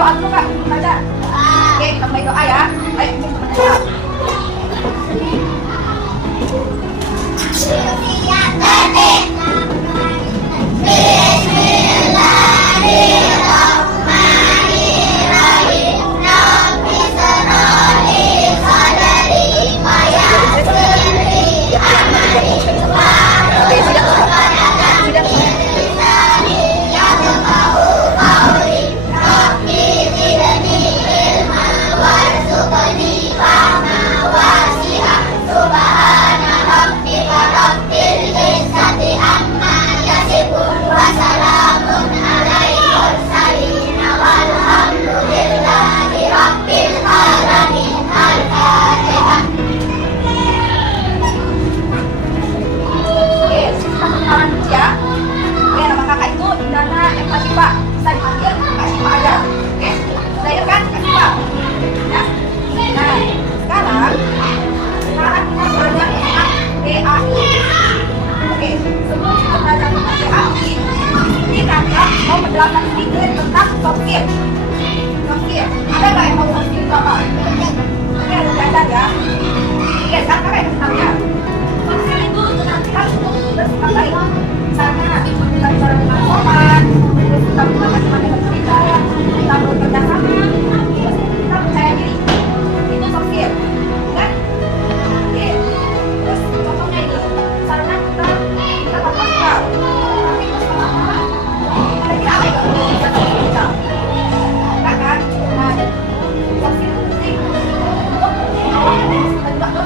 doa dulu Kak, baca. Oke, kita mulai doa ya. Baik, ini teman doa. Mau menjelaskan sedikit tentang soft skill. Ada nggak yang mau soft skill itu apa? Ini ada belajar ya. Oke, sekarang kakak yang tanya. Soft skill itu kita untuk bersikap baik. Misalnya kita bicara dengan sopan, terus kita menggunakan dengan cerita, kita bekerja sama, terus kita percaya diri. Itu soft skill, kan? Oke. Terus contohnya ini, misalnya kita tanpa suka.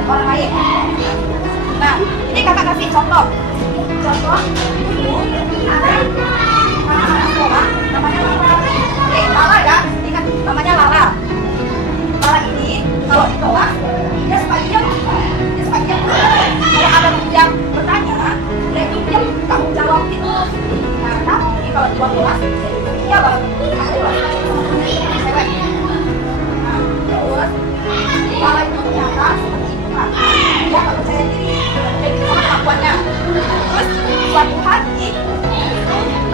Orang lain. Nah, ini kakak kasih contoh. Ada anak sekolah namanya Lala. Lala ya, ini kan namanya Lala. Lala ini kalau di kelas dia sebagian. Kalau ada yang bertanya, dia itu dia tanggung jawab itu. Nah, tapi kalau di kelas dia baru cewek. Nah, terus Lala itu ternyata seperti itu kan. Dia nggak percaya diri, jadi sama kemampuannya. Terus suatu hari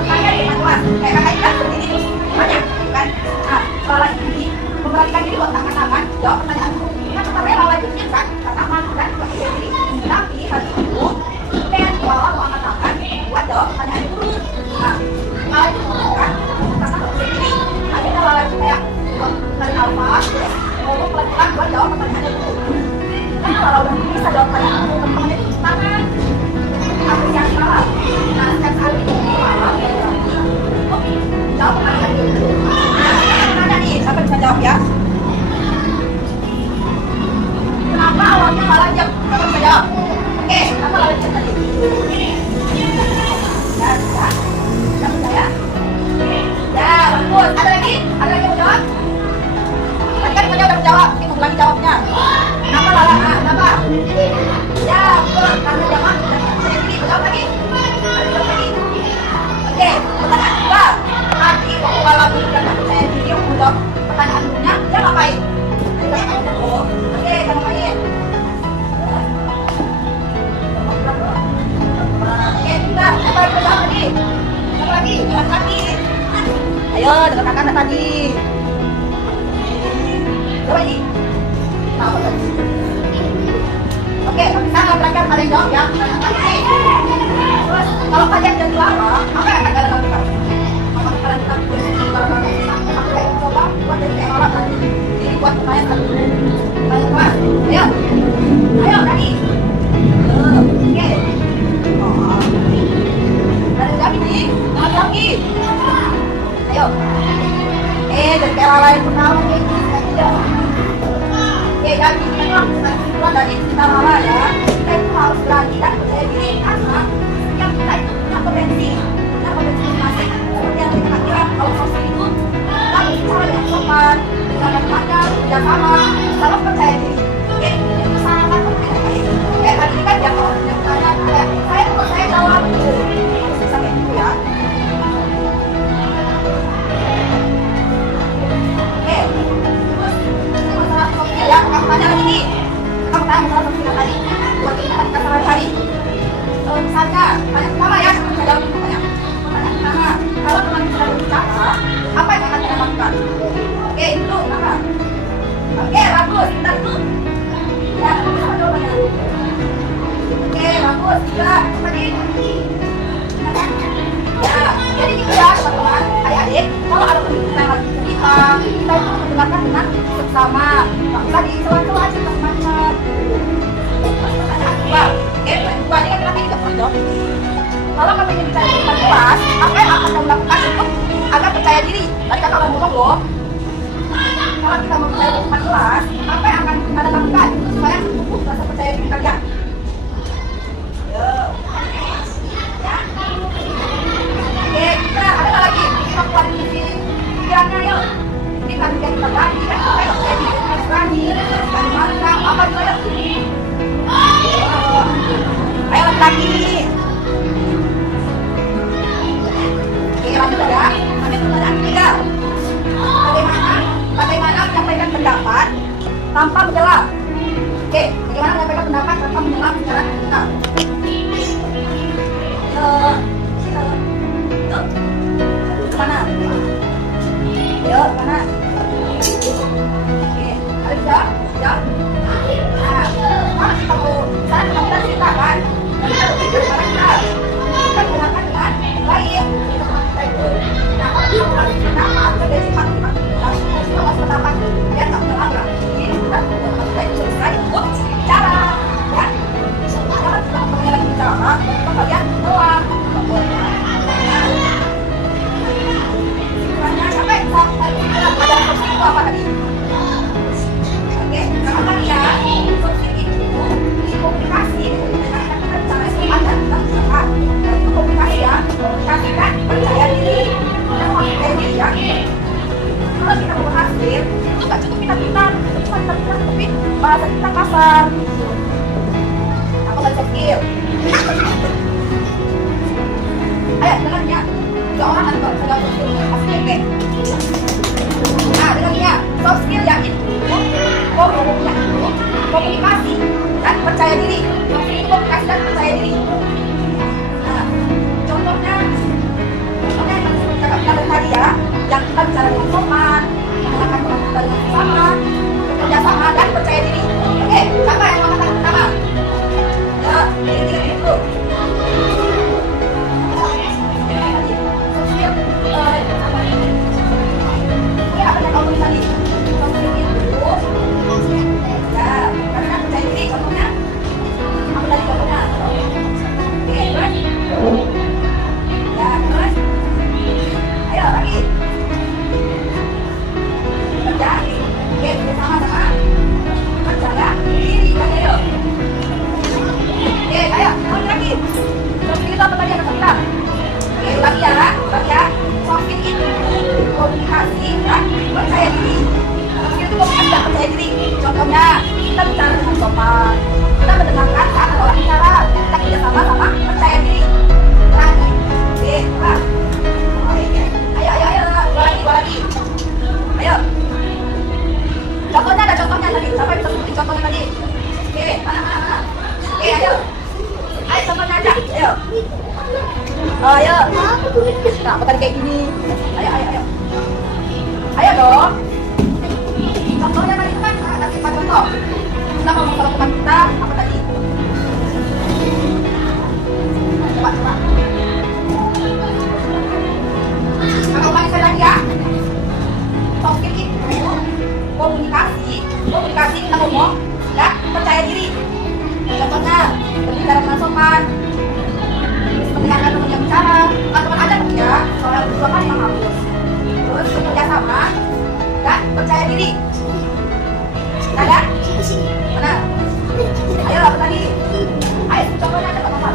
bertanya di kelas, kayak kakak ini kan berdiri terus banyak, kan? Nah, Lala ini memberanikan diri buat tangan-tangan, jawab pertanyaanku. Kan pertamanya Lala itu diam kan, kata malu kan, buat percaya diri. Tapi hari itu, kayak Lala mau angkat tangan buat jawab pertanyaan itu. Nah, Lala itu kan, karena nggak percaya diri. Akhirnya Lala itu kayak buat tarik nafas, ngomong pelan-pelan buat jawab pertanyaannya dulu. Kan Lala udah bisa jawab pertanyaan aku, teman-temannya itu tangan. Apresiasi Lala. Nah, setiap kali itu Lala berani, oke, jawab pertanyaan dulu. Nah, pertanyaan nih, siapa bisa jawab ya? Kenapa awalnya Lala diam? Siapa bisa jawab? Oke, kenapa Lala diam tadi? Ya, sudah. Siapa bisa ya? Ya, bagus. Ada lagi? Ada lagi yang mau jawab? Tadi kan udah menjawab, ini mau lagi jawabnya. Kenapa Lala? Kenapa? Ya, betul. Karena jawab dan saya diri. Jawab lagi. Jawab lagi. Oke, pertanyaan kedua. Tadi waktu Lala sudah nggak percaya diri, aku jawab pertanyaan dulunya, dia ngapain? Oke, jangan main. Oke, sudah. Apa yang jawab tadi? Jawab lagi. Jawab lagi. Ayo, dengan kakak tadi. Coba ini. Apa tadi? Oke, kita belajar kalian jawab ya. Terus, kalau kalian jadi juara, apa yang akan kalian lakukan? Apa kalian tetap sampai coba buat jadi kayak orang tadi. Jadi buat kalian tadi. Kalian keluar. Ayo. Ayo, tadi. Oke. Kalian jawab ini. Jangan lagi. Ayo. Jadi kayak Lala yang pernah lagi. Oke, jadi kita dari cerita Lala ya. Kita itu harus berani dan percaya diri karena yang kita itu punya potensi masing. Seperti yang kita kira kalau sosial itu kita bicara yang sopan, dengan panjang, kerjasama, kalau percaya diri. Oke, itu sangat penting. Kayak tadi kan yang orang yang tanya kayak saya jawab gitu. Sampai itu ya. Ya, kamu tanya lagi nih. Kamu tanya masalah sosial tadi. Buat kita sehari-hari. Misalnya, tanya pertama ya, sebelum saya jawab pertanyaan. Pertanyaan pertama, kalau teman kita berbicara, apa yang akan kita lakukan? dengarkan dengan seksama, nggak usah disela-sela aja teman-teman. Pertanyaan kedua, kedua ini kan lagi juga dong. Kalau kamu ingin bicara di depan kelas, apa yang akan kamu lakukan untuk agar percaya diri? Tadi kakak ngomong loh. Kalau kita mau bicara di depan kelas, apa yang akan kita lakukan supaya tumbuh rasa percaya diri kalian? Oke, kita ada lagi. Kita keluar di pikirannya yuk. Ini kan yang kita lagi kan supaya percaya diri harus berani. Dan mana apa juga yuk. Ayo lagi. Oke, lanjut ya. Lanjut pertanyaan ketiga. Bagaimana menyampaikan pendapat tanpa mencela? Oke, bagaimana menyampaikan pendapat tanpa mencela secara kita? Mana? Yuk, mana? Oke, ada sudah? Ya. Nah, kalau kita mau, saya kita ceritakan, kita gunakan dengan baik. Nah, kalau kita harus pendapat, ada sifat-sifat kita pendapat, dia tak beragam. Ini kita selesai untuk bicara, ya. Jangan kita lagi bicara, kalian doang. Apa tadi? Oke, apa ya? Komunikasi cara ada komunikasi ya, komunikasi kan percaya diri, percaya diri ya. Kalau kita mau berhasil, itu nggak cukup pintar-pintar, cuma pintar-pintar tapi bahasa kita kasar. Apa nggak skill? Ayo dengarnya, dua orang ada soft skill komunikasi. Nah, dengarnya soft skill ya itu komunikasi dan percaya diri. Soft skill komunikasi dan percaya diri. Nah, contohnya yang kita bicara tadi ya, yang kita bicara dengan sopan, menggunakan kita dengan sama, bekerja sama dan percaya diri. Oke, siapa yang mengatakan pertama? Ya, ini dulu. Contohnya, kita bicara dengan sopan, kita mendengarkan saat orang bicara, kita kerja sama percaya diri. Oke, ayo, dua lagi. Ayo. Contohnya ada contohnya tadi, siapa bisa sebutin contohnya tadi? Oke, mana? Oke, ayo. Ayo contohnya aja, ayo. Ayo. Nah, apa tadi kayak gini? Ayo. Ayo dong. Contohnya tadi kan ada sifat contoh. Kita ngomong kalau teman kita apa tadi? Coba. Kalau ulangi saya lagi ya. Soft skill itu komunikasi kita ngomong dan percaya diri. Contohnya berbicara dengan sopan, mendengarkan teman yang bicara, teman ada ya, soal dua kali harus. Terus bekerja sama dan percaya diri. Ada? Mana? Ayo apa tadi? Ayo contohnya ada teman-teman.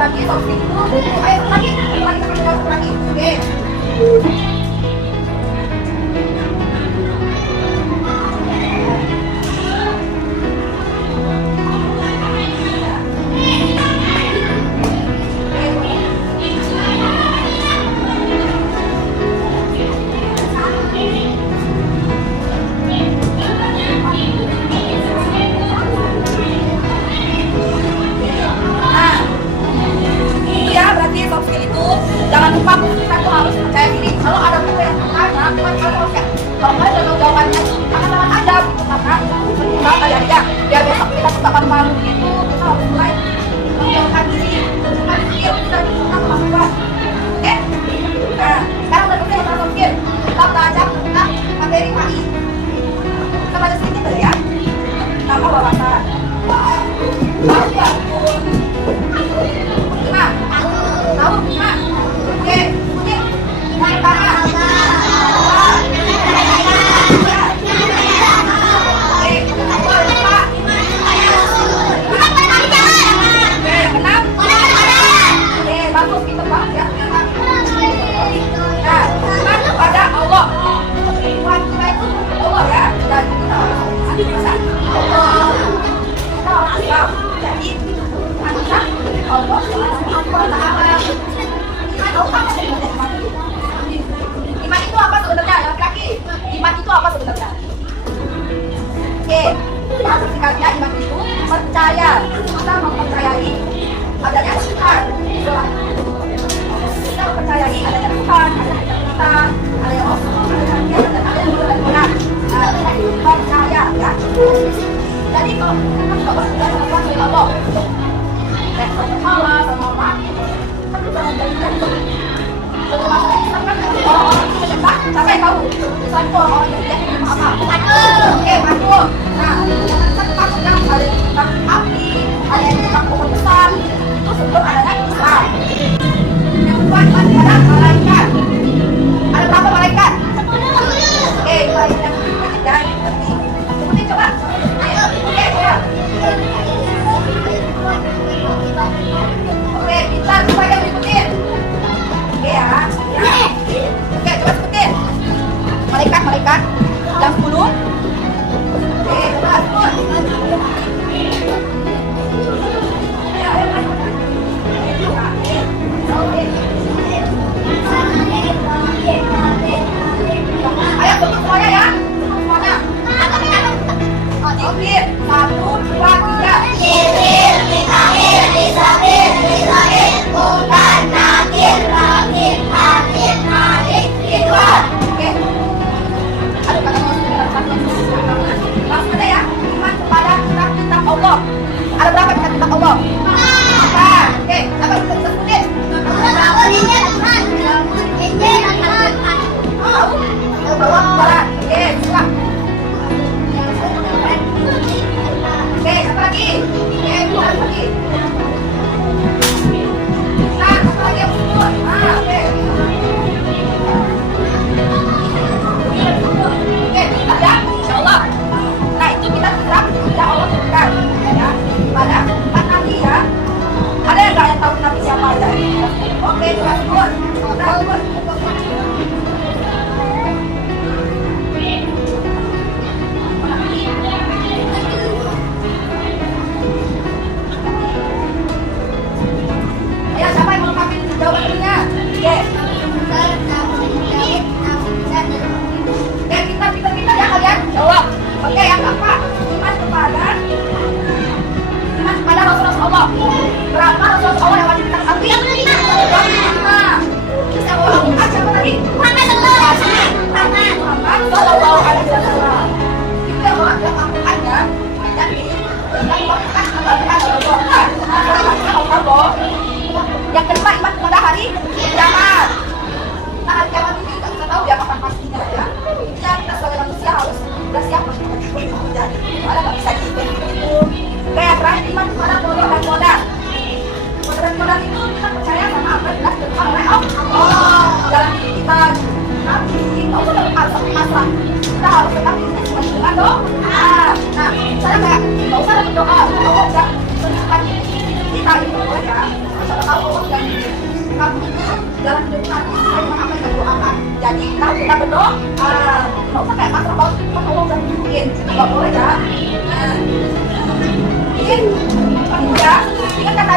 Lagi soft skill itu, ayo lagi. Oke. Tahu apa sebenarnya iman itu? Iman itu apa sebenarnya, laki-laki? Iman itu apa sebenarnya? Oke, bahasa singkatnya iman itu percaya, kita mempercayai adanya Tuhan. Kita mempercayai adanya Tuhan, adanya kita, adanya Allah, adanya Tuhan. Percaya, ya. Jadi kalau kita percaya sama Allah, Allah sama mati, kan kita memberikan sampai tahu satu orang yang jadi apa? Oke, masuk. Nah, kan masuk yang ada tentang api, ada yang tentang pohon besar, itu sebelum adanya Islam. Yang kedua ada malaikat. Ada berapa malaikat? Oke, malaikat ada seperti. Ikutin coba. Oke, coba. Oke, kita coba yang ikutin. Oke ya. Oke, coba sebutin. Malaikat yang 10. Oke, coba sebut. Ayo sebut semuanya ya. Semuanya. Oke, 1, 2, 3. Jibril, Mikail, Israfil, Bukan, Nakir, Rakib, Atid, Malik, Ridwan. Oke. Aduh, kata langsung aja ya. Iman kepada kitab Allah. Ada berapa kitab Allah? Nah, oke. Apa kita sebutin? Bawa Quran. Oke, siap. Oke, satu lagi. Oke, satu lagi. Nah, satu lagi yang sebut. Ah, oke. Oke, kita ya, insyaallah. Nah, itu kita kitab yang Allah turunkan, ya. Pada empat nabi ya. Ada yang nggak yang tahu nabi siapa aja? Oke, coba sebut. Nah, sebut. Ya, siapa yang mau ngomongin jawabannya? Oke. Kita ya kalian jawab. Oke, yang keempat, iman kepada Rasulullah. Berapa Rasulullah Allah yang wajib kita ketahui? Yang 5. Terus yang Muhammad siapa tadi? Muhammad sallallahu alaihi wasallam. Itu yang keempat ya. Jadi yang kedua iman kepada hari kiamat. Nah, hari kiamat ini kita bisa tahu ya kapan pastinya ya. Kita sebagai manusia harus sudah siap jadi. Ada nggak bisa gitu. Kayak terakhir iman kepada qadar dan qadar. Qadar dan qadar itu kita percaya sama apa jelas ditentukan oleh Allah. Dalam kita nabi Allah sudah pasrah. Kita harus tetap dengan doa. Nah, saya kayak nggak usah ada berdoa. Allah sudah menentukan kita itu boleh ya. Siapa tahu Allah sudah kamu dalam hidup nanti sesuai dengan apa yang kita doakan. Jadi kita berdoa, nggak usah kayak pasrah bahwa kan Allah sudah menentuin. Nggak boleh ya. Ini ya, ingat kata